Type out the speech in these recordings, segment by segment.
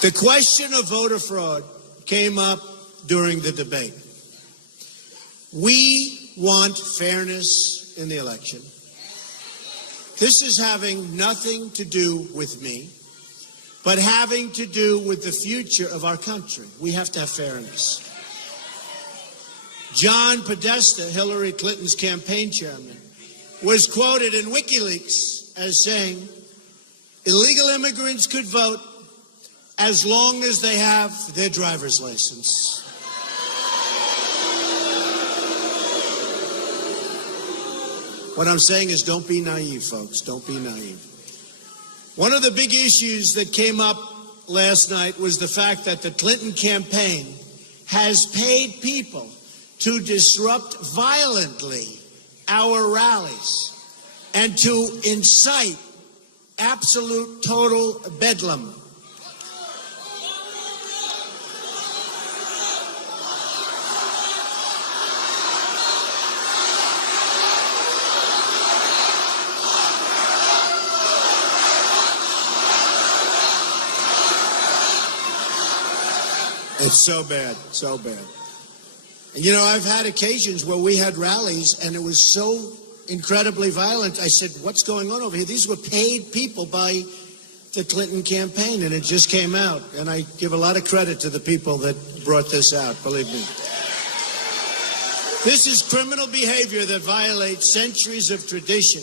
The question of voter fraud came up during the debate. We want fairness in the election. This is having nothing to do with me, but having to do with the future of our country. We have to have fairness. John Podesta, Hillary Clinton's campaign chairman, was quoted in WikiLeaks as saying, illegal immigrants could vote as long as they have their driver's license. What I'm saying is don't be naive, folks. Don't be naive. One of the big issues that came up last night was the fact that the Clinton campaign has paid people to disrupt violently our rallies and to incite absolute total bedlam. It's so bad, so bad. And you know, I've had occasions where we had rallies and it was so incredibly violent. I said, what's going on over here? These were paid people by the Clinton campaign, and it just came out. And I give a lot of credit to the people that brought this out, believe me. This is criminal behavior that violates centuries of tradition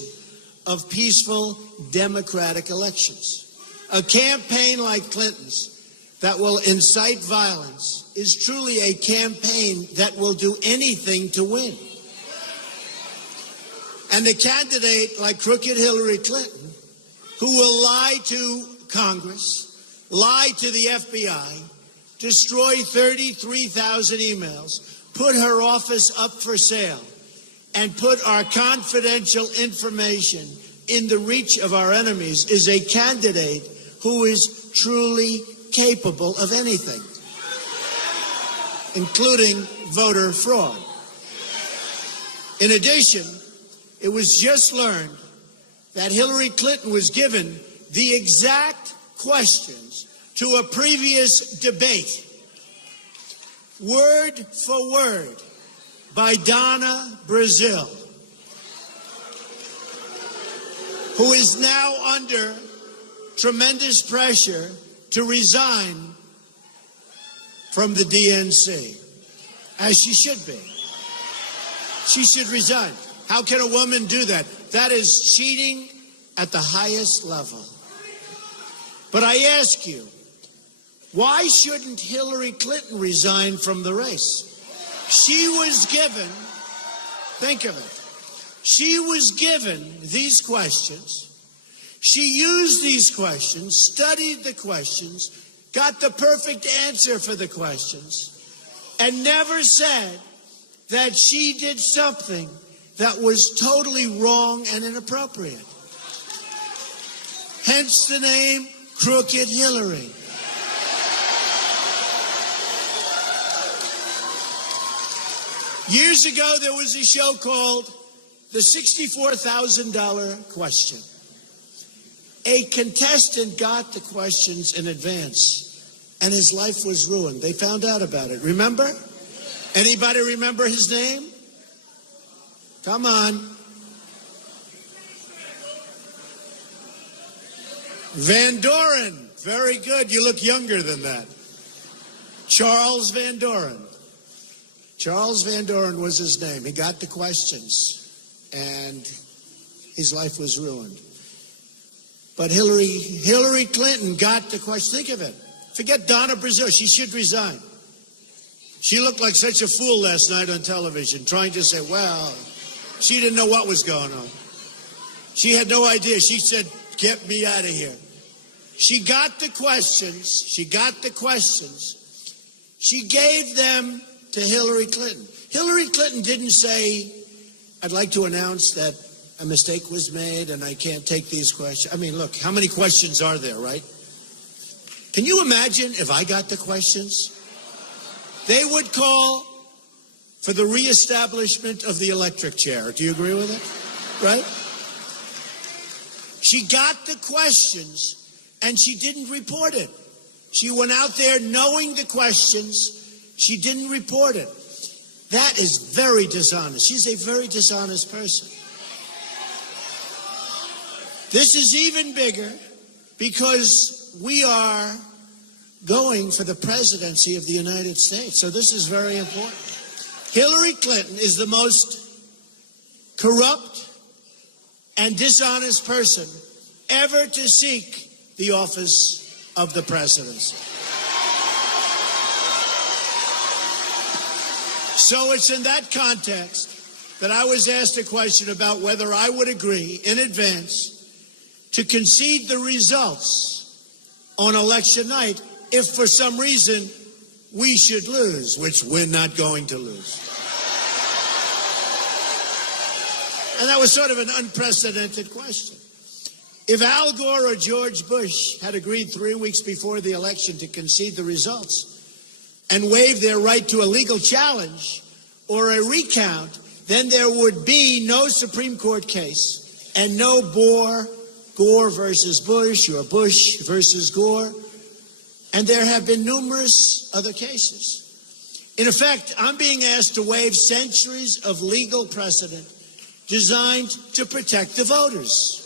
of peaceful democratic elections. A campaign like Clinton's that will incite violence is truly a campaign that will do anything to win. And a candidate like crooked Hillary Clinton, who will lie to Congress, lie to the FBI, destroy 33,000 emails, put her office up for sale, and put our confidential information in the reach of our enemies, is a candidate who is truly capable of anything, including voter fraud. In addition, it was just learned that Hillary Clinton was given the exact questions to a previous debate, word for word, by Donna Brazile, who is now under tremendous pressure to resign from the DNC, as she should be. She should resign. How can a woman do that? That is cheating at the highest level. But I ask you, why shouldn't Hillary Clinton resign from the race? She was given, think of it, she was given these questions. She used these questions, studied the questions, got the perfect answer for the questions, and never said that she did something that was totally wrong and inappropriate. Hence the name Crooked Hillary. Years ago, there was a show called The $64,000 Question. A contestant got the questions in advance, and his life was ruined. They found out about it. Remember? Anybody remember his name? Come on. Van Doren. Very good. You look younger than that. Charles Van Doren. Charles Van Doren was his name. He got the questions, and his life was ruined. But Hillary Clinton got the question. Think of it. Forget Donna Brazile. She should resign. She looked like such a fool last night on television, trying to say, well, she didn't know what was going on. She had no idea. She said, get me out of here. She got the questions. She got the questions. She gave them to Hillary Clinton. Hillary Clinton didn't say, I'd like to announce that a mistake was made and I can't take these questions. I mean, look, how many questions are there, right? Can you imagine if I got the questions? They would call for the reestablishment of the electric chair. Do you agree with it? Right? She got the questions and she didn't report it. She went out there knowing the questions. She didn't report it. That is very dishonest. She's a very dishonest person. This is even bigger because we are going for the presidency of the United States. So this is very important. Hillary Clinton is the most corrupt and dishonest person ever to seek the office of the presidency. So it's in that context that I was asked a question about whether I would agree in advance to concede the results on election night if for some reason we should lose, which we're not going to lose. And that was sort of an unprecedented question. If Al Gore or George Bush had agreed 3 weeks before the election to concede the results and waive their right to a legal challenge or a recount, then there would be no Supreme Court case and no Gore versus Bush or Bush versus Gore. And there have been numerous other cases. In effect, I'm being asked to waive centuries of legal precedent designed to protect the voters.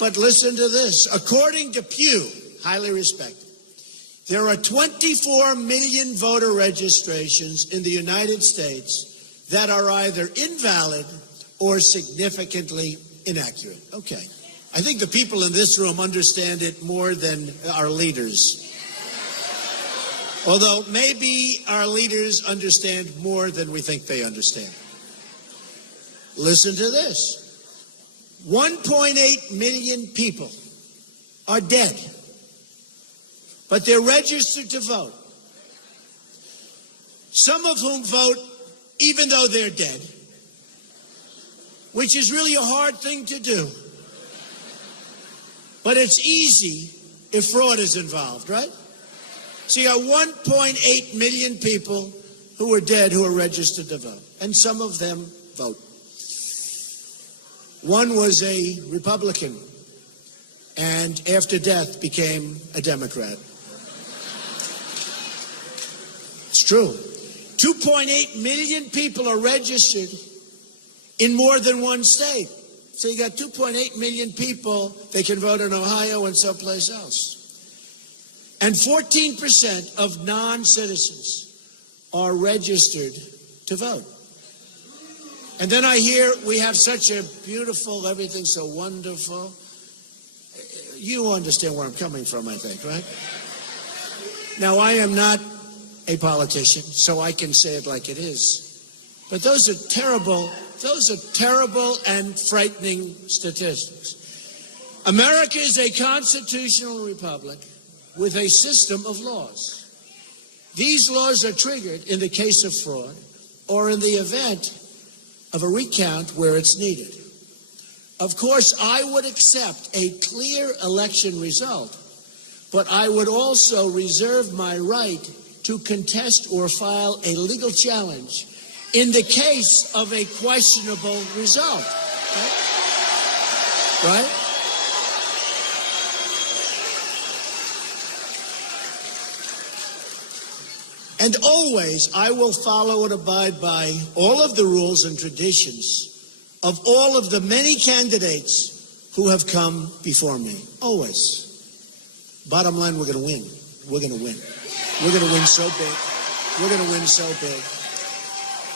But listen to this. According to Pew, highly respected, there are 24 million voter registrations in the United States that are either invalid or significantly inaccurate. Okay. I think the people in this room understand it more than our leaders. Although maybe our leaders understand more than we think they understand. Listen to this. 1.8 million people are dead, but they're registered to vote. Some of whom vote even though they're dead, which is really a hard thing to do. But it's easy if fraud is involved, right? So you got 1.8 million people who are dead who are registered to vote, and some of them vote. One was a Republican, and after death became a Democrat. It's true. 2.8 million people are registered in more than one state. So you got 2.8 million people, they can vote in Ohio and someplace else. And 14% of non-citizens are registered to vote. And then I hear we have such a beautiful, everything so wonderful. You understand where I'm coming from, I think, right? Now, I am not a politician, so I can say it like it is. But those are terrible and frightening statistics. America is a constitutional republic with a system of laws. These laws are triggered in the case of fraud or in the event of a recount where it's needed. Of course, I would accept a clear election result, but I would also reserve my right to contest or file a legal challenge in the case of a questionable result. Right? And always I will follow and abide by all of the rules and traditions of all of the many candidates who have come before me. Always. Bottom line, we're going to win. We're going to win. We're going to win so big. We're going to win so big.